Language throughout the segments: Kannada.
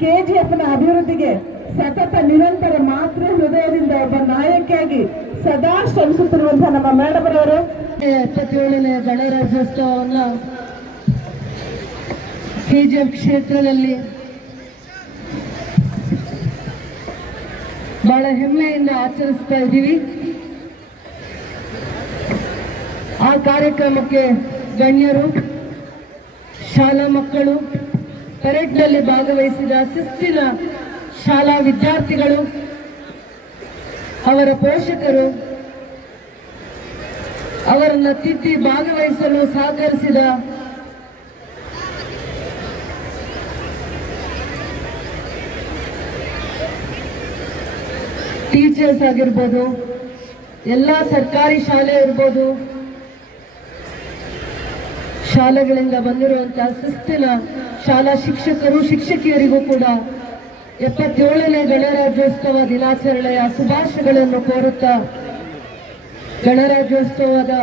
ಕೆಜಿಎಫ್ನ ಅಭಿವೃದ್ಧಿಗೆ ಸತತ ನಿರಂತರ ಮಾತೃ ಹೃದಯದಿಂದ ಒಬ್ಬ ನಾಯಕಿಯಾಗಿ ಸದಾ ಶ್ರಮಿಸುತ್ತಿರುವಂತಹ ನಮ್ಮ ಮೇಡಮ್ ಅವರು 77ನೇ ಗಣರಾಜ್ಯೋತ್ಸವವನ್ನು ಕೆಜಿಎಫ್ ಕ್ಷೇತ್ರದಲ್ಲಿ ಬಹಳ ಹೆಮ್ಮೆಯಿಂದ ಆಚರಿಸ್ತಾ ಇದ್ದೀವಿ. ಆ ಕಾರ್ಯಕ್ರಮಕ್ಕೆ ಗಣ್ಯರು, ಶಾಲಾ ಮಕ್ಕಳು, ಪರೇಡ್ನಲ್ಲಿ ಭಾಗವಹಿಸಿದ ಶಿಸ್ತಿನ ಶಾಲಾ ವಿದ್ಯಾರ್ಥಿಗಳು, ಅವರ ಪೋಷಕರು, ಅವರನ್ನು ತಿದ್ದಿ ಭಾಗವಹಿಸಲು ಸಹಕರಿಸಿದ ಟೀಚರ್ಸ್ ಆಗಿರ್ಬೋದು, ಎಲ್ಲ ಸರ್ಕಾರಿ ಶಾಲೆ ಇರ್ಬೋದು, ಶಾಲೆಗಳಿಂದ ಬಂದಿರುವಂತಹ ಶಿಸ್ತಿನ ಶಾಲಾ ಶಿಕ್ಷಕರು, ಶಿಕ್ಷಕಿಯರಿಗೂ ಕೂಡ 77ನೇ ಗಣರಾಜ್ಯೋತ್ಸವ ದಿನಾಚರಣೆಯ ಶುಭಾಶಯಗಳನ್ನು ಕೋರುತ್ತಾ ಗಣರಾಜ್ಯೋತ್ಸವದ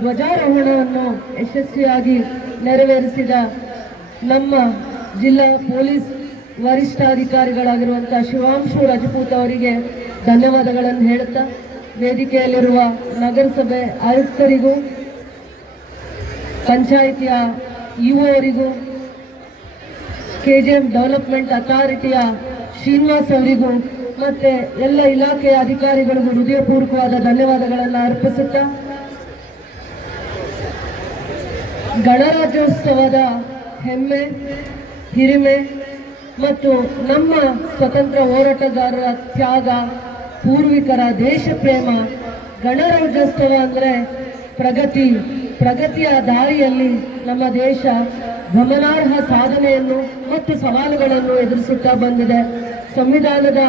ಧ್ವಜಾರೋಹಣವನ್ನು ಯಶಸ್ವಿಯಾಗಿ ನೆರವೇರಿಸಿದ ನಮ್ಮ ಜಿಲ್ಲಾ ಪೊಲೀಸ್ ವರಿಷ್ಠಾಧಿಕಾರಿಗಳಾಗಿರುವಂತಹ ಶಿವಾಂಶು ರಜಪೂತ್ ಅವರಿಗೆ ಧನ್ಯವಾದಗಳನ್ನು ಹೇಳುತ್ತಾ, ವೇದಿಕೆಯಲ್ಲಿರುವ ನಗರಸಭೆ ಆಯುಕ್ತರಿಗೂ, ಪಂಚಾಯಿತಿಯ ಇಒ ಅವರಿಗೂ, ಕೆಜಿಎಫ್ ಡೆವಲಪ್ಮೆಂಟ್ ಅಥಾರಿಟಿಯ ಶ್ರೀನಿವಾಸ್ ಅವರಿಗೂ ಮತ್ತೆ ಎಲ್ಲ ಇಲಾಖೆಯ ಅಧಿಕಾರಿಗಳಿಗೂ ಹೃದಯಪೂರ್ವಕವಾದ ಧನ್ಯವಾದಗಳನ್ನು ಅರ್ಪಿಸುತ್ತಾ, ಗಣರಾಜ್ಯೋತ್ಸವದ ಹೆಮ್ಮೆ, ಹಿರಿಮೆ ಮತ್ತು ನಮ್ಮ ಸ್ವತಂತ್ರ ಹೋರಾಟಗಾರರ ತ್ಯಾಗ, ಪೂರ್ವಿಕರ ದೇಶ ಪ್ರೇಮ, ಗಣರಾಜ್ಯೋತ್ಸವ ಅಂದರೆ ಪ್ರಗತಿಯ ದಾರಿಯಲ್ಲಿ ನಮ್ಮ ದೇಶ ಗಮನಾರ್ಹ ಸಾಧನೆಯನ್ನು ಮತ್ತು ಸವಾಲುಗಳನ್ನು ಎದುರಿಸುತ್ತಾ ಬಂದಿದೆ. ಸಂವಿಧಾನದ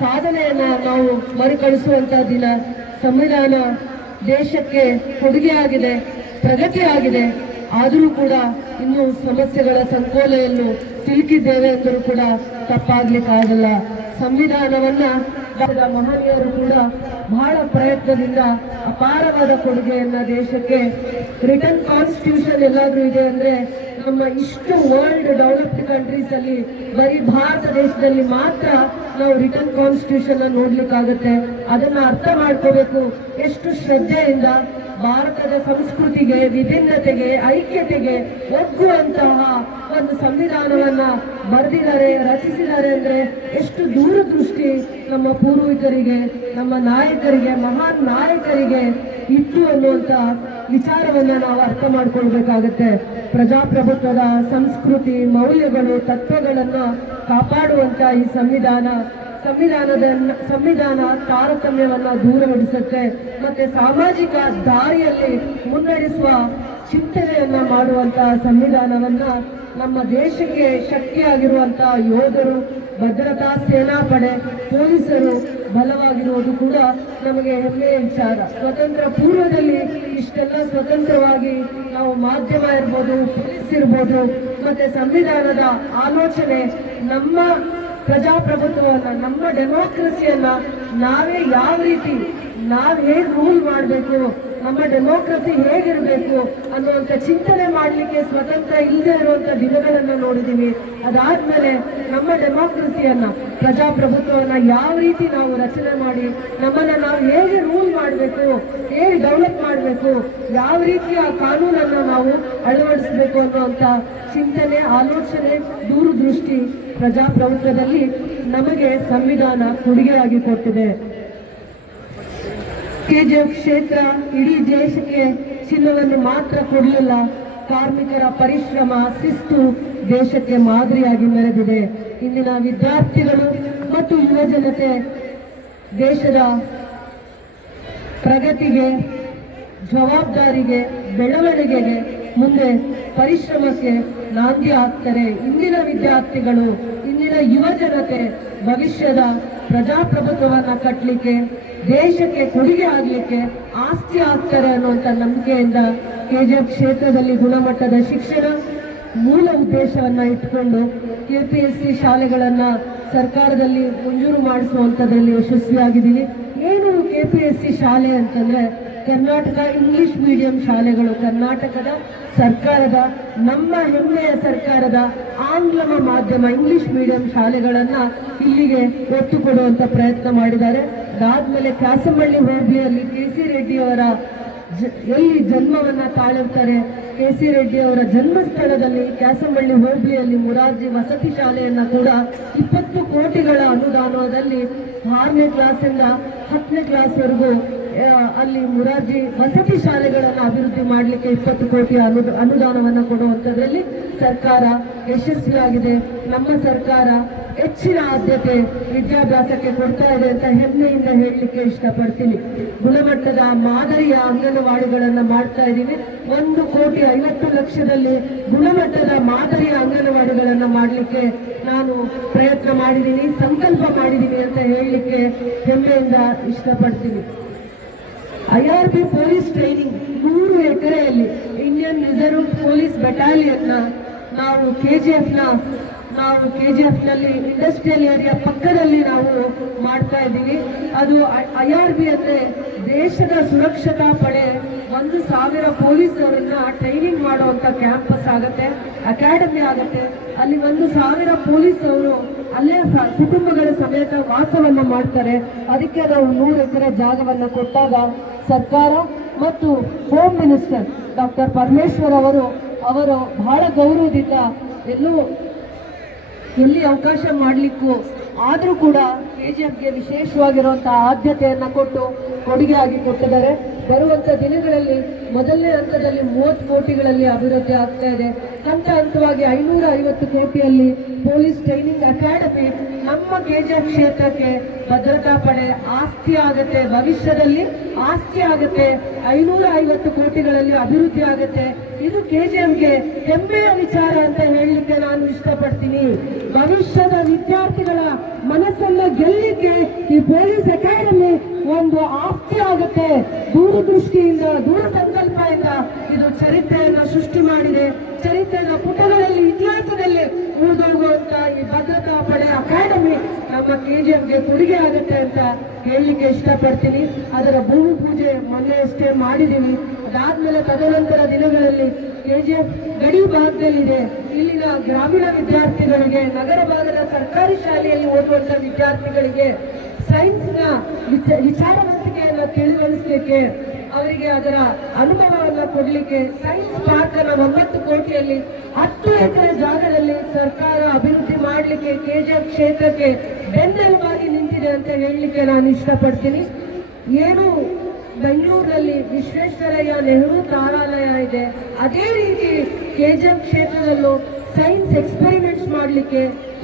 ಸಾಧನೆಯನ್ನು ನಾವು ಮರುಕಳಿಸುವಂತಹ ದಿನ. ಸಂವಿಧಾನ ದೇಶಕ್ಕೆ ಕೊಡುಗೆಯಾಗಿದೆ, ಪ್ರಗತಿಯಾಗಿದೆ. ಆದರೂ ಕೂಡ ಇನ್ನೂ ಸಮಸ್ಯೆಗಳ ಸಂಕೋಲೆಯನ್ನು ಸಿಲುಕಿದ್ದೇವೆ ಎಂದರೂ ಕೂಡ ತಪ್ಪಾಗ್ಲಿಕ್ಕಾಗಲ್ಲ. ಸಂವಿಧಾನವನ್ನ ಮಹನೀಯರು ಕೂಡ ಬಹಳ ಪ್ರಯತ್ನದಿಂದ ಅಪಾರವಾದ ಕೊಡುಗೆಯನ್ನ ದೇಶಕ್ಕೆ, ರಿಟರ್ನ್ ಕಾನ್ಸ್ಟಿಟ್ಯೂಷನ್ ಎಲ್ಲಾದ್ರೂ ಇದೆ ಅಂದ್ರೆ ನಮ್ಮ ಇಷ್ಟು ವರ್ಲ್ಡ್ ಡೆವಲಪ್ಡ್ ಕಂಟ್ರೀಸ್ ಅಲ್ಲಿ ಬರೀ ಭಾರತ ದೇಶದಲ್ಲಿ ಮಾತ್ರ ನಾವು ರಿಟರ್ನ್ ಕಾನ್ಸ್ಟಿಟ್ಯೂಷನ್ ನೋಡ್ಲಿಕ್ಕಾಗತ್ತೆ. ಅದನ್ನ ಅರ್ಥ ಮಾಡ್ಕೋಬೇಕು. ಎಷ್ಟು ಶ್ರದ್ಧೆಯಿಂದ ಭಾರತದ ಸಂಸ್ಕೃತಿಗೆ, ವಿಭಿನ್ನತೆಗೆ, ಐಕ್ಯತೆಗೆ ಒಗ್ಗುವಂತಹ ಒಂದು ಸಂವಿಧಾನವನ್ನ ಬರೆದಿದ್ದಾರೆ, ರಚಿಸಿದ್ದಾರೆ ಅಂದ್ರೆ ಎಷ್ಟು ದೂರದೃಷ್ಟಿ ನಮ್ಮ ಪೂರ್ವಿಕರಿಗೆ, ನಮ್ಮ ನಾಯಕರಿಗೆ, ಮಹಾನ್ ನಾಯಕರಿಗೆ ಇತ್ತು ಅನ್ನುವಂತ ವಿಚಾರವನ್ನ ನಾವು ಅರ್ಥ ಮಾಡ್ಕೊಳ್ಬೇಕಾಗತ್ತೆ. ಪ್ರಜಾಪ್ರಭುತ್ವದ ಸಂಸ್ಕೃತಿ, ಮೌಲ್ಯಗಳು, ತತ್ವಗಳನ್ನ ಕಾಪಾಡುವಂತ ಈ ಸಂವಿಧಾನ ತಾರತಮ್ಯವನ್ನ ದೂರವಿಡಿಸುತ್ತೆ ಮತ್ತೆ ಸಾಮಾಜಿಕ ದಾರಿಯಲ್ಲಿ ಮುನ್ನಡೆಸುವ ಚಿಂತನೆಯನ್ನ ಮಾಡುವಂತಹ ಸಂವಿಧಾನವನ್ನ ನಮ್ಮ ದೇಶಕ್ಕೆ ಶಕ್ತಿಯಾಗಿರುವಂತಹ ಯೋಧರು, ಭದ್ರತಾ ಸೇನಾಪಡೆ, ಪೊಲೀಸರು ಬಲವಾಗಿರುವುದು ಕೂಡ ನಮಗೆ ಹೆಮ್ಮೆಯ ವಿಚಾರ. ಸ್ವತಂತ್ರ ಪೂರ್ವದಲ್ಲಿ ಇಷ್ಟೆಲ್ಲ ಸ್ವತಂತ್ರವಾಗಿ ನಾವು ಮಾಧ್ಯಮ ಇರ್ಬೋದು, ಪೊಲೀಸ್ ಇರ್ಬೋದು, ಮತ್ತೆ ಸಂವಿಧಾನದ ಆಲೋಚನೆ, ನಮ್ಮ ಪ್ರಜಾಪ್ರಭುತ್ವವನ್ನ, ನಮ್ಮ ಡೆಮೋಕ್ರಸಿಯನ್ನ ನಾವೇ ಯಾವ ರೀತಿ, ನಾವು ಹೇಗೆ ರೂಲ್ ಮಾಡಬೇಕು, ನಮ್ಮ ಡೆಮೋಕ್ರಸಿ ಹೇಗಿರಬೇಕು ಅನ್ನುವಂಥ ಚಿಂತನೆ ಮಾಡಲಿಕ್ಕೆ ಸ್ವತಂತ್ರ ಇಲ್ಲದೆ ಇರುವಂಥ ದಿನಗಳನ್ನು ನೋಡಿದ್ದೀವಿ. ಅದಾದ್ಮೇಲೆ ನಮ್ಮ ಡೆಮೋಕ್ರಸಿಯನ್ನ, ಪ್ರಜಾಪ್ರಭುತ್ವವನ್ನ ಯಾವ ರೀತಿ ನಾವು ರಚನೆ ಮಾಡಿ ನಮ್ಮನ್ನ ನಾವು ಹೇಗೆ ರೂಲ್ ಮಾಡಬೇಕು, ಹೇಗೆ ಡೆವಲಪ್ ಮಾಡಬೇಕು, ಯಾವ ರೀತಿಯ ಕಾನೂನನ್ನು ನಾವು ಅಳವಡಿಸಬೇಕು ಅನ್ನುವಂಥ ಚಿಂತನೆ, ಆಲೋಚನೆ, ದೂರದೃಷ್ಟಿ ಪ್ರಜಾಪ್ರಭುತ್ವದಲ್ಲಿ ನಮಗೆ ಸಂವಿಧಾನ ಕೊಡುಗೆಯಾಗಿ ಕೊಟ್ಟಿದೆ. ಕೆಜಿಎಫ್ ಕ್ಷೇತ್ರ ಇಡೀ ದೇಶಕ್ಕೆ ಚಿನ್ನವನ್ನು ಮಾತ್ರ ಕೊಡಲಿಲ್ಲ, ಕಾರ್ಮಿಕರ ಪರಿಶ್ರಮ, ಶಿಸ್ತು ದೇಶಕ್ಕೆ ಮಾದರಿಯಾಗಿ ಮೆರೆದಿದೆ. ಇಂದಿನ ವಿದ್ಯಾರ್ಥಿಗಳು ಮತ್ತು ಯುವ ಜನತೆ ದೇಶದ ಪ್ರಗತಿಗೆ, ಜವಾಬ್ದಾರಿಗೆ, ಬೆಳವಣಿಗೆಗೆ, ಮುಂದೆ ಪರಿಶ್ರಮಕ್ಕೆ ನಾಂದಿ ಆಗ್ತಾರೆ. ಇಂದಿನ ವಿದ್ಯಾರ್ಥಿಗಳು, ಇಂದಿನ ಯುವ ಜನತೆ ಭವಿಷ್ಯದ ಪ್ರಜಾಪ್ರಭುತ್ವವನ್ನ ಕಟ್ಟಲಿಕ್ಕೆ, ದೇಶಕ್ಕೆ ಕೊಡುಗೆ ಆಗಲಿಕ್ಕೆ ಆಸ್ತಿ ಆಗ್ತಾರೆ ಅನ್ನುವಂಥ ನಂಬಿಕೆಯಿಂದ ಕೆಜಿಎಫ್ ಕ್ಷೇತ್ರದಲ್ಲಿ ಗುಣಮಟ್ಟದ ಶಿಕ್ಷಣ ಮೂಲ ಉದ್ದೇಶವನ್ನ ಇಟ್ಕೊಂಡು ಕೆಪಿಎಸ್ಸಿ ಶಾಲೆಗಳನ್ನ ಸರ್ಕಾರದಲ್ಲಿ ಮಂಜೂರು ಮಾಡಿಸುವಂಥದ್ರಲ್ಲಿ ಯಶಸ್ವಿಯಾಗಿದ್ದೀವಿ. ಏನು ಕೆಪಿಎಸ್ಸಿ ಶಾಲೆ ಅಂತಂದ್ರೆ ಕರ್ನಾಟಕ ಇಂಗ್ಲಿಷ್ ಮೀಡಿಯಂ ಶಾಲೆಗಳು ಕರ್ನಾಟಕದ ಸರ್ಕಾರದ, ನಮ್ಮ ಹೆಮ್ಮೆಯ ಸರ್ಕಾರದ ಆಂಗ್ಲ ಮಾಧ್ಯಮ ಇಂಗ್ಲಿಷ್ ಮೀಡಿಯಂ ಶಾಲೆಗಳನ್ನ ಇಲ್ಲಿಗೆ ಒತ್ತು ಕೊಡುವಂತ ಪ್ರಯತ್ನ ಮಾಡಿದ್ದಾರೆ. ಅದಾದ್ಮೇಲೆ ಕ್ಯಾಸಮಳ್ಳಿ ಹೋಬಳಿಯಲ್ಲಿ ಕೆ.ಸಿ. ರೆಡ್ಡಿ ಅವರ ಎಲ್ಲಿ ಜನ್ಮವನ್ನ ತಾಳಿರ್ತಾರೆ, ಕೆ.ಸಿ. ರೆಡ್ಡಿ ಅವರ ಜನ್ಮಸ್ಥಳದಲ್ಲಿ ಕ್ಯಾಸಮಳ್ಳಿ ಹೋಬಳಿಯಲ್ಲಿ ಮುರಾರ್ಜಿ ವಸತಿ ಶಾಲೆಯನ್ನ ಕೂಡ 20 ಕೋಟಿಗಳ ಅನುದಾನದಲ್ಲಿ 6ನೇ ಕ್ಲಾಸಿಂದ 10ನೇ ಕ್ಲಾಸ್ವರೆಗೂ ಅಲ್ಲಿ ಮುರಾರ್ಜಿ ವಸತಿ ಶಾಲೆಗಳನ್ನು ಅಭಿವೃದ್ಧಿ ಮಾಡಲಿಕ್ಕೆ 20 ಕೋಟಿ ಅನುದಾನವನ್ನು ಕೊಡುವಂಥದ್ರಲ್ಲಿ ಸರ್ಕಾರ ಯಶಸ್ವಿಯಾಗಿದೆ. ನಮ್ಮ ಸರ್ಕಾರ ಹೆಚ್ಚಿನ ಆದ್ಯತೆ ವಿದ್ಯಾಭ್ಯಾಸಕ್ಕೆ ಕೊಡ್ತಾ ಇದೆ ಅಂತ ಹೆಮ್ಮೆಯಿಂದ ಹೇಳಲಿಕ್ಕೆ ಇಷ್ಟಪಡ್ತೀನಿ. ಗುಣಮಟ್ಟದ ಮಾದರಿಯ ಅಂಗನವಾಡಿಗಳನ್ನು ಮಾಡ್ತಾ ಇದ್ದೀವಿ. 1,50,00,000ದಲ್ಲಿ ಗುಣಮಟ್ಟದ ಮಾದರಿಯ ಅಂಗನವಾಡಿಗಳನ್ನು ಮಾಡಲಿಕ್ಕೆ ನಾನು ಪ್ರಯತ್ನ ಮಾಡಿದ್ದೀನಿ, ಸಂಕಲ್ಪ ಮಾಡಿದ್ದೀನಿ ಅಂತ ಹೇಳಲಿಕ್ಕೆ ಹೆಮ್ಮೆಯಿಂದ ಇಷ್ಟಪಡ್ತೀನಿ. IRB ಪೊಲೀಸ್ ಟ್ರೈನಿಂಗ್ 100 ಎಕರೆಯಲ್ಲಿ ಇಂಡಿಯನ್ ರಿಸರ್ವ್ ಪೊಲೀಸ್ ಬೆಟಾಲಿಯನ್ನ ನಾವು KGF ನಲ್ಲಿ ಇಂಡಸ್ಟ್ರಿಯಲ್ ಏರಿಯಾ ಪಕ್ಕದಲ್ಲಿ ನಾವು ಮಾಡ್ತಾ ಇದ್ದೀವಿ. ಅದು IRB ಅಂದ್ರೆ ದೇಶದ ಸುರಕ್ಷತಾ ಪಡೆ 1,000 ಪೊಲೀಸರನ್ನ ಟ್ರೈನಿಂಗ್ ಮಾಡುವಂತ ಕ್ಯಾಂಪಸ್ ಆಗುತ್ತೆ, ಅಕಾಡೆಮಿ ಆಗುತ್ತೆ. ಅಲ್ಲಿ 1,000 ಪೊಲೀಸರು ಅಲ್ಲೇ ಕುಟುಂಬಗಳ ಸಮೇತ ವಾಸವನ್ನ ಮಾಡ್ತಾರೆ. ಅದಕ್ಕೆ ನಾವು 100 ಎಕರೆ ಜಾಗವನ್ನು ಕೊಟ್ಟಾಗ ಸರ್ಕಾರ ಮತ್ತು ಹೋಮ್ ಮಿನಿಸ್ಟರ್ ಡಾಕ್ಟರ್ ಪರಮೇಶ್ವರ್ ಅವರು ಬಹಳ ಗೌರವದಿಂದ ಎಲ್ಲಿ ಅವಕಾಶ ಮಾಡಲಿಕ್ಕೂ ಆದರೂ ಕೂಡ KGFಗೆ ವಿಶೇಷವಾಗಿರುವಂತಹ ಆದ್ಯತೆಯನ್ನು ಕೊಟ್ಟು ಕೊಡುಗೆಯಾಗಿ ಕೊಟ್ಟಿದ್ದಾರೆ. ಬರುವಂಥ ದಿನಗಳಲ್ಲಿ ಮೊದಲನೇ ಹಂತದಲ್ಲಿ 30 ಕೋಟಿಗಳಲ್ಲಿ ಅಭಿವೃದ್ಧಿ ಆಗ್ತಾ ಇದೆ. ಹಂತ ಹಂತವಾಗಿ 550 ಕೋಟಿಯಲ್ಲಿ ಪೊಲೀಸ್ ಟ್ರೈನಿಂಗ್ ಅಕಾಡೆಮಿ ನಮ್ಮ KGF ಕ್ಷೇತ್ರಕ್ಕೆ ಭದ್ರತಾ ಪಡೆ ಆಸ್ತಿ ಆಗುತ್ತೆ, ಭವಿಷ್ಯದಲ್ಲಿ ಆಸ್ತಿ ಆಗುತ್ತೆ. 550 ಕೋಟಿಗಳಲ್ಲಿ ಅಭಿವೃದ್ಧಿ ಆಗುತ್ತೆ. ಇದು KGFಗೆ ಹೆಮ್ಮೆಯ ವಿಚಾರ ಅಂತ ಹೇಳಲಿಕ್ಕೆ ನಾನು ಇಷ್ಟಪಡ್ತೀನಿ. ಭವಿಷ್ಯದ ವಿದ್ಯಾರ್ಥಿಗಳ ಮನಸ್ಸನ್ನ ಗೆಲ್ಲಲಿಕ್ಕೆ ಈ ಪೊಲೀಸ್ ಅಕಾಡೆಮಿ ಒಂದು ಆಸ್ತಿ ಆಗುತ್ತೆ. ದೂರದೃಷ್ಟಿಯಿಂದ, ದೂರ ಸಂಕಲ್ಪದಿಂದ ಇದು ಚರಿತ್ರೆಯನ್ನು ಸೃಷ್ಟಿ ಮಾಡಿದೆ. ಚರಿತ್ರೆಯ ಪುಟಗಳಲ್ಲಿ, ಇತಿಹಾಸದಲ್ಲಿ ಉಳಿದೋಗುವಂತ ಈ ಭದ್ರತಾ ಪಡೆ ಅಕಾಡೆಮಿ ನಮ್ಮ KGFಗೆ ಕೊಡುಗೆ ಆಗುತ್ತೆ ಅಂತ ಹೇಳಲಿಕ್ಕೆ ಇಷ್ಟಪಡ್ತೀನಿ. ಅದರ ಭೂಮಿ ಪೂಜೆ ಮೊನ್ನೆಯಷ್ಟೇ ಮಾಡಿದ್ದೀನಿ. ಅದಾದ್ಮೇಲೆ ತದನಂತರ ದಿನಗಳಲ್ಲಿ KGF ಗಡಿ ಭಾಗದಲ್ಲಿದೆ. ಇಲ್ಲಿನ ಗ್ರಾಮೀಣ ವಿದ್ಯಾರ್ಥಿಗಳಿಗೆ, ನಗರ ಭಾಗದ ಸರ್ಕಾರಿ ಶಾಲೆಯಲ್ಲಿ ಓದುವಂತ ವಿದ್ಯಾರ್ಥಿಗಳಿಗೆ ಸೈನ್ಸ್ನ ವಿಚಾರವಂತಿಕೆಯನ್ನು ತಿಳಿವಳಿಸಲಿಕ್ಕೆ, ಅವರಿಗೆ ಅದರ ಅನುಭವವನ್ನು ಕೊಡಲಿಕ್ಕೆ ಸೈನ್ಸ್ ಪಾರ್ಕ್ ಅನ್ನು 9 ಕೋಟಿಯಲ್ಲಿ 10 ಎಕರೆ ಜಾಗದಲ್ಲಿ ಸರ್ಕಾರ ಅಭಿವೃದ್ಧಿ ಮಾಡಲಿಕ್ಕೆ KGF ಕ್ಷೇತ್ರಕ್ಕೆ ಬೆನ್ನೆಲುಬಾಗಿ ನಿಂತಿದೆ ಅಂತ ಹೇಳಲಿಕ್ಕೆ ನಾನು ಇಷ್ಟಪಡ್ತೀನಿ. ಏನು ಬೆಂಗಳೂರಿನಲ್ಲಿ ವಿಶ್ವೇಶ್ವರಯ್ಯ ನೆಹರು ತಾರಾಲಯ ಇದೆ, ಅದೇ ರೀತಿ KGF ಕ್ಷೇತ್ರದಲ್ಲೂ ಸೈನ್ಸ್ ಎಕ್ಸ್ಪೆರಿಮೆಂಟ್ಸ್ ಮಾಡಲಿಕ್ಕೆ,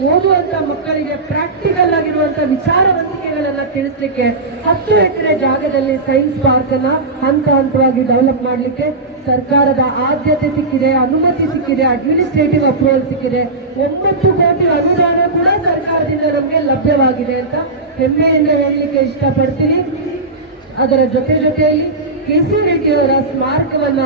ಓದುವಂತ ಮಕ್ಕಳಿಗೆ ಪ್ರಾಕ್ಟಿಕಲ್ ಆಗಿರುವಂತ ವಿಚಾರವಂತಿಕೆಗಳನ್ನ ತಿಳಿಸ್ಲಿಕ್ಕೆ 10 ಎಕರೆ ಜಾಗದಲ್ಲಿ ಸೈನ್ಸ್ ಪಾರ್ಕ್ ಅನ್ನ ಹಂತ ಹಂತವಾಗಿ ಡೆವಲಪ್ ಮಾಡಲಿಕ್ಕೆ ಸರ್ಕಾರದ ಆದ್ಯತೆ ಸಿಕ್ಕಿದೆ, ಅನುಮತಿ ಸಿಕ್ಕಿದೆ, ಅಡ್ಮಿನಿಸ್ಟ್ರೇಟಿವ್ ಅಪ್ರೂವಲ್ ಸಿಕ್ಕಿದೆ. 9 ಕೋಟಿ ಅನುದಾನ ಕೂಡ ಸರ್ಕಾರದಿಂದ ನಮಗೆ ಲಭ್ಯವಾಗಿದೆ ಅಂತ ಹೆಮ್ಮೆಯಿಂದ ಹೇಳಲಿಕ್ಕೆ ಇಷ್ಟಪಡ್ತೀನಿ. ಅದರ ಜೊತೆಯಲ್ಲಿ ಕೆ.ಸಿ. ರೆಡ್ಡಿ ಅವರ ಸ್ಮಾರಕವನ್ನ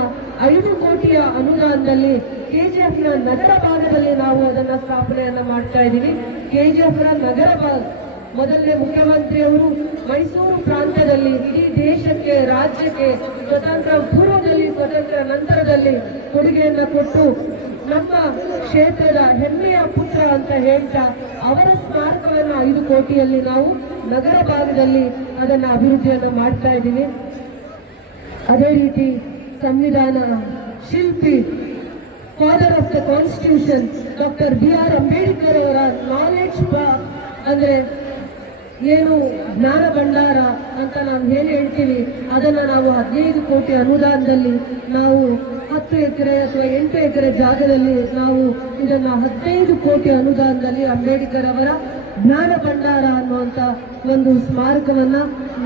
5 ಕೋಟಿಯ ಅನುದಾನದಲ್ಲಿ KGFನ ನಗರ ಭಾಗದಲ್ಲಿ ನಾವು ಅದನ್ನ ಸ್ಥಾಪನೆಯನ್ನ ಮಾಡ್ತಾ ಇದ್ದೀವಿ. KGFನ ನಗರ ಭಾಗ ಮೊದಲನೇ ಮುಖ್ಯಮಂತ್ರಿಯವರು ಮೈಸೂರು ಪ್ರಾಂತ್ಯದಲ್ಲಿ ಇಡೀ ದೇಶಕ್ಕೆ, ರಾಜ್ಯಕ್ಕೆ ಸ್ವತಂತ್ರ ಪೂರ್ವದಲ್ಲಿ, ಸ್ವತಂತ್ರ ನಂತರದಲ್ಲಿ ಕೊಡುಗೆಯನ್ನ ಕೊಟ್ಟು ನಮ್ಮ ಕ್ಷೇತ್ರದ ಹೆಮ್ಮೆಯ ಪುತ್ರ ಅಂತ ಹೇಳ್ತಾ ಅವರ ಸ್ಮಾರಕವನ್ನು 5 ಕೋಟಿಯಲ್ಲಿ ನಾವು ನಗರ ಭಾಗದಲ್ಲಿ ಅದನ್ನ ಅಭಿವೃದ್ಧಿಯನ್ನು ಮಾಡ್ತಾ ಇದ್ದೀವಿ. ಅದೇ ರೀತಿ ಸಂವಿಧಾನ ಶಿಲ್ಪಿ, father of the constitution doctor B.R. Ambedkar ಅವರ ನಾಲೆಡ್ಜ್ ಅಂದ್ರೆ ಏನು ಜ್ಞಾನ ಭಂಡಾರ ಅಂತ ನಾವು ಏನು ಹೇಳ್ತೀವಿ, ಅದನ್ನ ನಾವು 15 ಕೋಟಿ ಅನುದಾನದಲ್ಲಿ ನಾವು 10 ಎಕರೆ ಅಥವಾ 8 ಎಕರೆ ಜಾಗದಲ್ಲಿ ನಾವು ಇದನ್ನ 15 ಕೋಟಿ ಅನುದಾನದಲ್ಲಿ ಅಂಬೇಡ್ಕರ್ ಅವರ ಜ್ಞಾನ ಭಂಡಾರ ಅನ್ನುವಂಥ ಒಂದು ಸ್ಮಾರಕವನ್ನ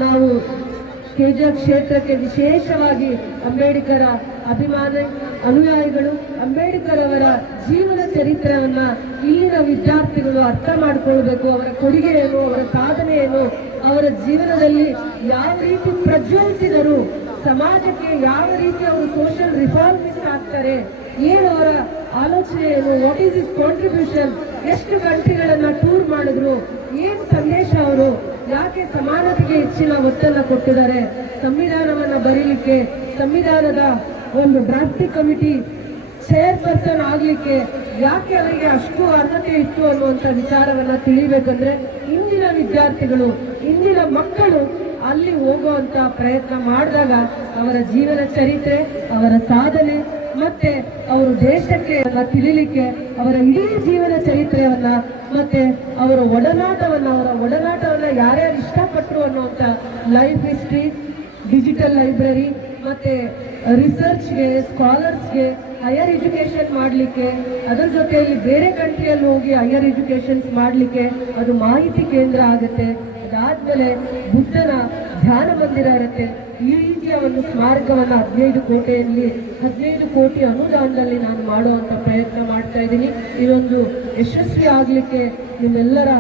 ನಾವು KGF ಕ್ಷೇತ್ರಕ್ಕೆ ವಿಶೇಷವಾಗಿ ಅಂಬೇಡ್ಕರ ಅನುಯಾಯಿಗಳು, ಅಂಬೇಡ್ಕರ್ ಅವರ ಜೀವನ ಚರಿತ್ರೆಯನ್ನ ಇಲ್ಲಿನ ವಿದ್ಯಾರ್ಥಿಗಳು ಅರ್ಥ ಮಾಡಿಕೊಳ್ಬೇಕು. ಅವರ ಕೊಡುಗೆ ಏನು, ಅವರ ಸಾಧನೆ ಏನು, ಅವರ ಜೀವನದಲ್ಲಿ ಯಾವ ರೀತಿ ಪ್ರಜ್ವಲಿಸಿದರು, ಸಮಾಜಕ್ಕೆ ಯಾವ ರೀತಿ ಅವರು ಸೋಷಿಯಲ್ ರಿಫಾರ್ಮಿಸ್ಟ್ ಆಗ್ತಾರೆ, ಏನು ಅವರ ಆಲೋಚನೆ ಏನು, ವಾಟ್ ಈಸ್ ಇಸ್ ಕಾಂಟ್ರಿಬ್ಯೂಷನ್, ಎಷ್ಟು ಕಂಟ್ರಿಗಳನ್ನ ಟೂರ್ ಮಾಡಿದ್ರು, ಏನು ಸಂದೇಶ ಅವರು ಯಾಕೆ ಸಮಾನತೆಗೆ ಹೆಚ್ಚಿನ ಒತ್ತನ್ನು ಕೊಟ್ಟಿದ್ದಾರೆ, ಸಂವಿಧಾನವನ್ನು ಬರೀಲಿಕ್ಕೆ ಸಂವಿಧಾನದ ಒಂದು ಡ್ರಾಫ್ಟಿಂಗ್ ಕಮಿಟಿ ಚೇರ್ಪರ್ಸನ್ ಆಗಲಿಕ್ಕೆ ಯಾಕೆ ಅವರಿಗೆ ಅಷ್ಟು ಅರ್ಹತೆ ಇತ್ತು ಅನ್ನುವಂಥ ವಿಚಾರವನ್ನು ತಿಳಿಬೇಕಂದ್ರೆ ಇಂದಿನ ವಿದ್ಯಾರ್ಥಿಗಳು, ಇಂದಿನ ಮಕ್ಕಳು ಅಲ್ಲಿ ಹೋಗುವಂತ ಪ್ರಯತ್ನ ಮಾಡಿದಾಗ ಅವರ ಜೀವನ ಚರಿತ್ರೆ, ಅವರ ಸಾಧನೆ ಮತ್ತೆ ಅವರು ದೇಶಕ್ಕೆ ತಿಳಿಲಿಕ್ಕೆ ಅವರ ಇಡೀ ಜೀವನ ಚರಿತ್ರೆಯನ್ನ ಮತ್ತೆ ಅವರ ಒಡನಾಟವನ್ನ ಯಾರ್ಯಾರು ಇಷ್ಟಪಟ್ಟರು ಅನ್ನುವಂಥ ಲೈಫ್ ಹಿಸ್ಟ್ರಿ, ಡಿಜಿಟಲ್ ಲೈಬ್ರರಿ ಮತ್ತೆ ರಿಸರ್ಚ್ಗೆ, ಸ್ಕಾಲರ್ಸ್ಗೆ ಹೈಯರ್ ಎಜುಕೇಶನ್ ಮಾಡಲಿಕ್ಕೆ, ಅದರ ಜೊತೆಯಲ್ಲಿ ಬೇರೆ ಕಂಟ್ರಿಯಲ್ಲಿ ಹೋಗಿ ಹೈಯರ್ ಎಜುಕೇಶನ್ಸ್ ಮಾಡಲಿಕ್ಕೆ ಅದು ಮಾಹಿತಿ ಕೇಂದ್ರ ಆಗುತ್ತೆ. ಅದಾದ್ಮೇಲೆ ಬುದ್ಧನ ಧ್ಯಾನ ಮಂದಿರ ಇರುತ್ತೆ. ಈ ರೀತಿಯ ಒಂದು ಸ್ಮಾರಕವನ್ನು 15 ಕೋಟಿ ಅನುದಾನದಲ್ಲಿ ನಾನು ಮಾಡುವಂತ ಪ್ರಯತ್ನ ಮಾಡ್ತಾ ಇದ್ದೀನಿ. ಇದೊಂದು ಯಶಸ್ವಿ ಆಗಲಿಕ್ಕೆ ನಿಮ್ಮೆಲ್ಲರ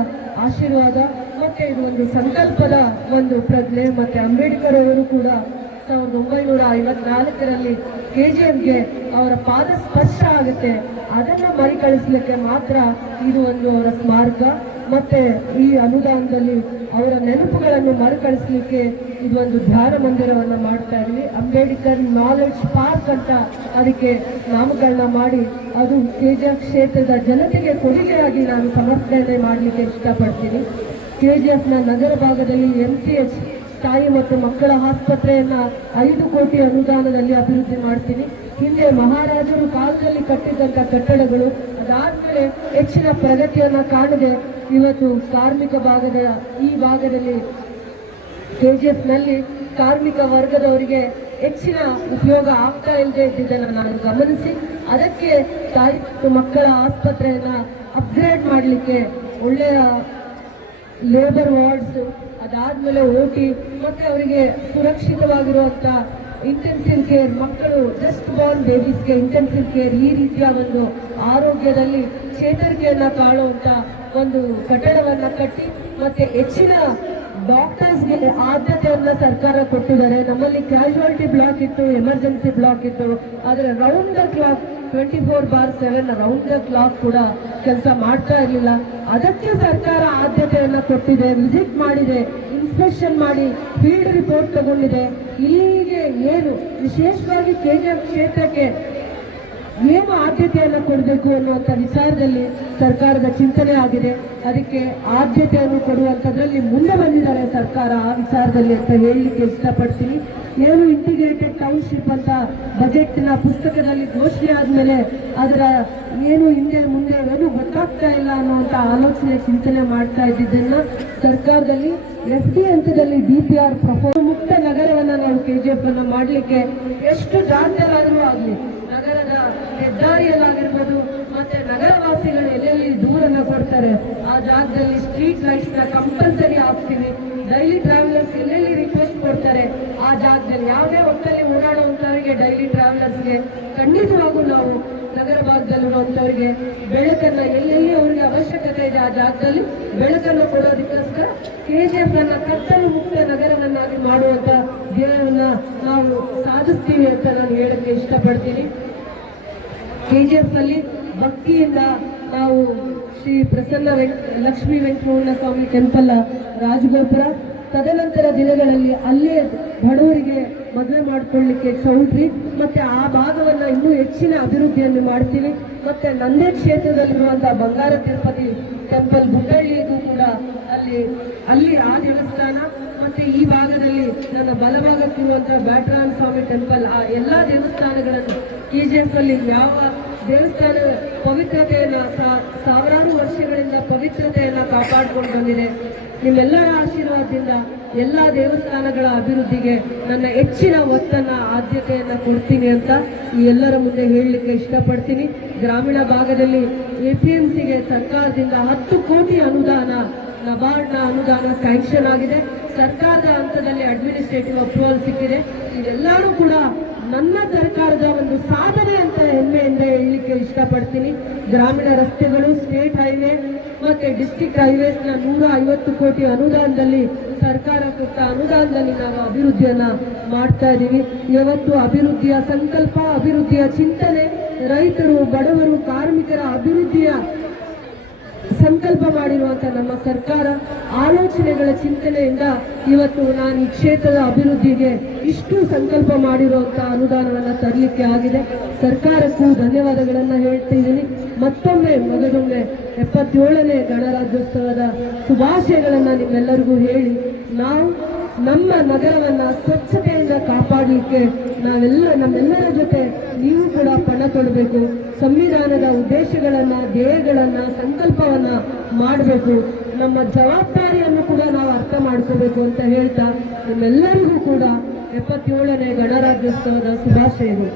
ಆಶೀರ್ವಾದ ಮತ್ತೆ ಇದು ಒಂದು ಸಂಕಲ್ಪದ ಒಂದು ಪ್ರಜ್ಞೆ. ಮತ್ತೆ ಅಂಬೇಡ್ಕರ್ ಅವರು ಕೂಡ 1954ರಲ್ಲಿ KGMಗೆ ಅವರ ಪಾದ ಸ್ಪರ್ಶ ಆಗುತ್ತೆ. ಅದನ್ನು ಮರುಕಳಿಸಲಿಕ್ಕೆ ಮಾತ್ರ ಇದು ಒಂದು ಅವರ ಸ್ಮಾರಕ. ಮತ್ತೆ ಈ ಅನುದಾನದಲ್ಲಿ ಅವರ ನೆನಪುಗಳನ್ನು ಮರುಕಳಿಸಲಿಕ್ಕೆ ಇದು ಒಂದು ಧ್ಯಾನ ಮಂದಿರವನ್ನು ಮಾಡ್ತಾ ಇದ್ವಿ. ಅಂಬೇಡ್ಕರ್ ನಾಲೆಡ್ಜ್ ಪಾರ್ಕ್ ಅಂತ ಅದಕ್ಕೆ ನಾಮಕರಣ ಮಾಡಿ ಅದು KGF ಕ್ಷೇತ್ರದ ಜನತೆಗೆ ಕೊಡುಗೆಯಾಗಿ ನಾನು ಸಮರ್ಪಣೆ ಮಾಡಲಿಕ್ಕೆ ಇಷ್ಟಪಡ್ತೀನಿ. KGFನ ನಗರ ಭಾಗದಲ್ಲಿ MCH ತಾಯಿ ಮತ್ತು ಮಕ್ಕಳ ಆಸ್ಪತ್ರೆಯನ್ನ 5 ಕೋಟಿ ಅನುದಾನದಲ್ಲಿ ಅಭಿವೃದ್ಧಿ ಮಾಡ್ತೀನಿ. ಹಿಂದೆ ಮಹಾರಾಜರು ಕಾಲದಲ್ಲಿ ಕಟ್ಟಿದಂಥ ಕಟ್ಟಡಗಳು ಅದಾದ್ಮೇಲೆ ಹೆಚ್ಚಿನ ಪ್ರಗತಿಯನ್ನ ಕಾಣದೆ ಇವತ್ತು ಕಾರ್ಮಿಕ ಈ ಭಾಗದಲ್ಲಿ KGFನಲ್ಲಿ ಕಾರ್ಮಿಕ ವರ್ಗದವರಿಗೆ ಹೆಚ್ಚಿನ ಉಪಯೋಗ ಆಗ್ತಾ ಇಲ್ಲದೆ ಇದ್ದಿದ್ದನ್ನು ನಾನು ಗಮನಿಸಿ ಅದಕ್ಕೆ ತಾಯಿ ಮತ್ತು ಮಕ್ಕಳ ಆಸ್ಪತ್ರೆಯನ್ನ ಅಪ್ಗ್ರೇಡ್ ಮಾಡಲಿಕ್ಕೆ ಒಳ್ಳೆಯ ಲೇಬರ್ ವಾರ್ಡ್ಸ್, ಅದಾದ್ಮೇಲೆ OT ಮತ್ತೆ ಅವರಿಗೆ ಸುರಕ್ಷಿತವಾಗಿರುವಂತ ಇಂಟೆನ್ಸಿವ್ ಕೇರ್, ಮಕ್ಕಳು ಜಸ್ಟ್ ಬಾರ್ನ್ ಬೇಬೀಸ್ಗೆ ಇಂಟೆನ್ಸಿವ್ ಕೇರ್, ಈ ರೀತಿಯ ಒಂದು ಆರೋಗ್ಯದಲ್ಲಿ ಚೇತರಿಕೆಯನ್ನ ಕಾಣುವಂತ ಒಂದು ಕಟ್ಟಡವನ್ನ ಕಟ್ಟಿ ಮತ್ತೆ ಹೆಚ್ಚಿನ ಡಾಕ್ಟರ್ಸ್ಗೆ ಆದ್ಯತೆಯನ್ನ ಸರ್ಕಾರ ಕೊಟ್ಟಿದ್ದಾರೆ. ನಮ್ಮಲ್ಲಿ ಕ್ಯಾಶುಯಾಲಿಟಿ ಬ್ಲಾಕ್ ಇತ್ತು, ಎಮರ್ಜೆನ್ಸಿ ಬ್ಲಾಕ್ ಇತ್ತು, ಆದರೆ round the clock 24/7 round the clock ಕೂಡ ಕೆಲಸ ಮಾಡ್ತಾ ಇರಲಿಲ್ಲ. ಅದಕ್ಕೆ ಸರ್ಕಾರ ಆದ್ಯತೆಯನ್ನ ಕೊಟ್ಟಿದೆ, ವಿಸಿಟ್ ಮಾಡಿದೆ, ಇನ್ಸ್ಪೆಕ್ಷನ್ ಮಾಡಿ ಫೀಲ್ಡ್ ರಿಪೋರ್ಟ್ ತಗೊಂಡಿದೆ. ಇಲ್ಲಿಗೆ ಏನು ವಿಶೇಷವಾಗಿ KGF ಕ್ಷೇತ್ರಕ್ಕೆ ಏನು ಆದ್ಯತೆಯನ್ನು ಕೊಡಬೇಕು ಅನ್ನುವಂಥ ವಿಚಾರದಲ್ಲಿ ಸರ್ಕಾರದ ಚಿಂತನೆ ಆಗಿದೆ. ಅದಕ್ಕೆ ಆದ್ಯತೆಯನ್ನು ಕೊಡುವಂಥದ್ರಲ್ಲಿ ಮುಂದೆ ಬಂದಿದ್ದಾರೆ ಸರ್ಕಾರ ಆ ವಿಚಾರದಲ್ಲಿ ಅಂತ ಹೇಳಲಿಕ್ಕೆ ಇಷ್ಟಪಡ್ತೀನಿ. ಏನು ಇಂಟಿಗ್ರೇಟೆಡ್ ಟೌನ್ಶಿಪ್ ಅಂತ ಬಜೆಟ್ನ ಪುಸ್ತಕದಲ್ಲಿ ಘೋಷಣೆ ಆದಮೇಲೆ ಅದರ ಏನು ಹಿಂದೆ ಮುಂದೆ ಏನು ಗೊತ್ತಾಗ್ತಾ ಇಲ್ಲ ಅನ್ನುವಂಥ ಆಲೋಚನೆ ಚಿಂತನೆ ಮಾಡ್ತಾ ಇದ್ದಿದ್ದನ್ನು ಸರ್ಕಾರದಲ್ಲಿ FD ಹಂತದಲ್ಲಿ DPR ಮುಕ್ತ ನಗರವನ್ನು ನಾವು KGF ಅನ್ನು ಮಾಡಲಿಕ್ಕೆ ಎಷ್ಟು ಜಾಗದಲ್ಲಾದರೂ ಆಗಲಿ, ನಗರದ ಹೆದ್ದಾರಿಯಲ್ಲಾಗಿರ್ಬೋದು ಮತ್ತೆ ನಗರವಾಸಿಗಳು ಎಲ್ಲೆಲ್ಲಿ ದೂರನ್ನ ಕೊಡ್ತಾರೆ ಆ ಜಾಗದಲ್ಲಿ ಸ್ಟ್ರೀಟ್ ಲೈಟ್ಸ್ನ ಕಂಪಲ್ಸರಿ ಹಾಕ್ತೀವಿ. ಡೈಲಿ ಟ್ರಾವೆಲರ್ಸ್ ಎಲ್ಲೆಲ್ಲಿ ರಿಕ್ವೆಸ್ಟ್ ಕೊಡ್ತಾರೆ ಆ ಜಾಗದಲ್ಲಿ ಯಾವುದೇ ಹೊತ್ತಲ್ಲಿ ಓಡಾಡುವಂಥವರಿಗೆ ಡೈಲಿ ಟ್ರಾವೆಲರ್ಸ್ಗೆ ಖಂಡಿತವಾಗೂ ನಾವು ನಗರ ಭಾಗದಲ್ಲಿರುವಂಥವ್ರಿಗೆ ಬೆಳಕನ್ನು ಎಲ್ಲೆಲ್ಲಿ ಅವರಿಗೆ ಅವಶ್ಯಕತೆ ಇದೆ ಆ ಜಾಗದಲ್ಲಿ ಬೆಳಕನ್ನು ಕೊಡೋದಕ್ಕೋಸ್ಕರ KGF ಅನ್ನ ಕತ್ತಲು ಮುಕ್ತ ನಗರವನ್ನಾಗಿ ಮಾಡುವಂಥ ಧ್ಯೇಯವನ್ನ ನಾವು ಸಾಧಿಸ್ತೀವಿ ಅಂತ ನಾನು ಹೇಳಕ್ಕೆ ಇಷ್ಟಪಡ್ತೀನಿ. KGF ನಲ್ಲಿ ಭಕ್ತಿಯಿಂದ ನಾವು ಶ್ರೀ ಪ್ರಸನ್ನ ಲಕ್ಷ್ಮೀ ವೆಂಕಟರಮಣ ಸ್ವಾಮಿ ಟೆಂಪಲ್ ರಾಜಗೋಪುರ, ತದನಂತರ ದಿನಗಳಲ್ಲಿ ಅಲ್ಲೇ ಬಡವರಿಗೆ ಮದುವೆ ಮಾಡಿಕೊಳ್ಳಿಕ್ಕೆ ಚೌಟ್ರಿ ಮತ್ತೆ ಆ ಭಾಗವನ್ನು ಇನ್ನೂ ಹೆಚ್ಚಿನ ಅಭಿವೃದ್ಧಿಯನ್ನು ಮಾಡ್ತೀವಿ. ಮತ್ತೆ ನಂದೇ ಕ್ಷೇತ್ರದಲ್ಲಿರುವಂತಹ ಬಂಗಾರ ತಿರುಪತಿ ಟೆಂಪಲ್ ಬುಡ್ಡಳ್ಳಿಗೂ ಕೂಡ ಅಲ್ಲಿ ಆ ದೇವಸ್ಥಾನ ಮತ್ತೆ ಈ ಭಾಗದಲ್ಲಿ ನನ್ನ ಬಲಭಾಗಕ್ಕಿರುವಂತಹ ಬ್ಯಾಟರಾಯನ ಸ್ವಾಮಿ ಟೆಂಪಲ್, ಆ ಎಲ್ಲ ದೇವಸ್ಥಾನಗಳನ್ನು KGF ಅಲ್ಲಿ ಯಾವ ದೇವಸ್ಥಾನ ಪವಿತ್ರತೆಯನ್ನು ಸಾವಿರಾರು ವರ್ಷಗಳಿಂದ ಪವಿತ್ರತೆಯನ್ನು ಕಾಪಾಡಿಕೊಂಡು ಬಂದಿದೆ. ನಿಮ್ಮೆಲ್ಲರ ಆಶೀರ್ವಾದದಿಂದ ಎಲ್ಲ ದೇವಸ್ಥಾನಗಳ ಅಭಿವೃದ್ಧಿಗೆ ನನ್ನ ಹೆಚ್ಚಿನ ಒತ್ತನ್ನು ಆದ್ಯತೆಯನ್ನು ಕೊಡ್ತೀನಿ ಅಂತ ಈ ಎಲ್ಲರ ಮುಂದೆ ಹೇಳಲಿಕ್ಕೆ ಇಷ್ಟಪಡ್ತೀನಿ. ಗ್ರಾಮೀಣ ಭಾಗದಲ್ಲಿ APMCಗೆ ಸರ್ಕಾರದಿಂದ 10 ಕೋಟಿ ಅನುದಾನ, ನಬಾರ್ಡ್ನ ಅನುದಾನ ಸ್ಯಾಂಕ್ಷನ್ ಆಗಿದೆ. ಸರ್ಕಾರದ ಹಂತದಲ್ಲಿ ಅಡ್ಮಿನಿಸ್ಟ್ರೇಟಿವ್ ಅಪ್ರೂವಲ್ ಸಿಕ್ಕಿದೆ. ಇದೆಲ್ಲರೂ ಕೂಡ ನನ್ನ ಸರ್ಕಾರದ ಒಂದು ಸಾಧನೆ ಅಂತ ಹೆಮ್ಮೆಯಿಂದ ಹೇಳಲಿಕ್ಕೆ ಇಷ್ಟಪಡ್ತೀನಿ. ಗ್ರಾಮೀಣ ರಸ್ತೆಗಳು, ಸ್ಟೇಟ್ ಹೈವೇ ಮತ್ತೆ ಡಿಸ್ಟ್ರಿಕ್ಟ್ ಹೈವೇಸ್ನ 150 ಕೋಟಿ ಅನುದಾನದಲ್ಲಿ ಸರ್ಕಾರ ಕೊಟ್ಟ ಅನುದಾನದಲ್ಲಿ ನಾವು ಅಭಿವೃದ್ಧಿಯನ್ನ ಮಾಡ್ತಾ ಇದ್ದೀವಿ. ಇವತ್ತು ಅಭಿವೃದ್ಧಿಯ ಸಂಕಲ್ಪ, ಅಭಿವೃದ್ಧಿಯ ಚಿಂತನೆ, ರೈತರು, ಬಡವರು, ಕಾರ್ಮಿಕರ ಅಭಿವೃದ್ಧಿಯ ಸಂಕಲ್ಪ ಮಾಡಿರುವಂಥ ನಮ್ಮ ಸರ್ಕಾರ ಆಲೋಚನೆಗಳ ಚಿಂತನೆಯಿಂದ ಇವತ್ತು ನಾನು ಈ ಕ್ಷೇತ್ರದ ಅಭಿವೃದ್ಧಿಗೆ ಇಷ್ಟು ಸಂಕಲ್ಪ ಮಾಡಿರುವಂಥ ಅನುದಾನವನ್ನು ತರಲಿಕ್ಕೆ ಆಗಿದೆ. ಸರ್ಕಾರಕ್ಕೂ ಧನ್ಯವಾದಗಳನ್ನು ಹೇಳ್ತಿದ್ದೀನಿ. ಮತ್ತೊಮ್ಮೆ ಮಗದೊಮ್ಮೆ 77ನೇ ಗಣರಾಜ್ಯೋತ್ಸವದ ಶುಭಾಶಯಗಳನ್ನು ನಿಮ್ಮೆಲ್ಲರಿಗೂ ಹೇಳಿ, ನಾವು ನಮ್ಮ ನಗರವನ್ನು ಸ್ವಚ್ಛತೆಯಿಂದ ಕಾಪಾಡಲಿಕ್ಕೆ ನಮ್ಮೆಲ್ಲರ ಜೊತೆ ನೀವು ಕೂಡ ಪಣ ತೊಡಬೇಕು. ಸಂವಿಧಾನದ ಉದ್ದೇಶಗಳನ್ನು, ಧ್ಯೇಯಗಳನ್ನು, ಸಂಕಲ್ಪವನ್ನು ಮಾಡಬೇಕು. ನಮ್ಮ ಜವಾಬ್ದಾರಿಯನ್ನು ಕೂಡ ನಾವು ಅರ್ಥ ಮಾಡ್ಕೋಬೇಕು ಅಂತ ಹೇಳ್ತಾ ನಿಮ್ಮೆಲ್ಲರಿಗೂ ಕೂಡ 77ನೇ ಗಣರಾಜ್ಯೋತ್ಸವದ ಶುಭಾಶಯಗಳು.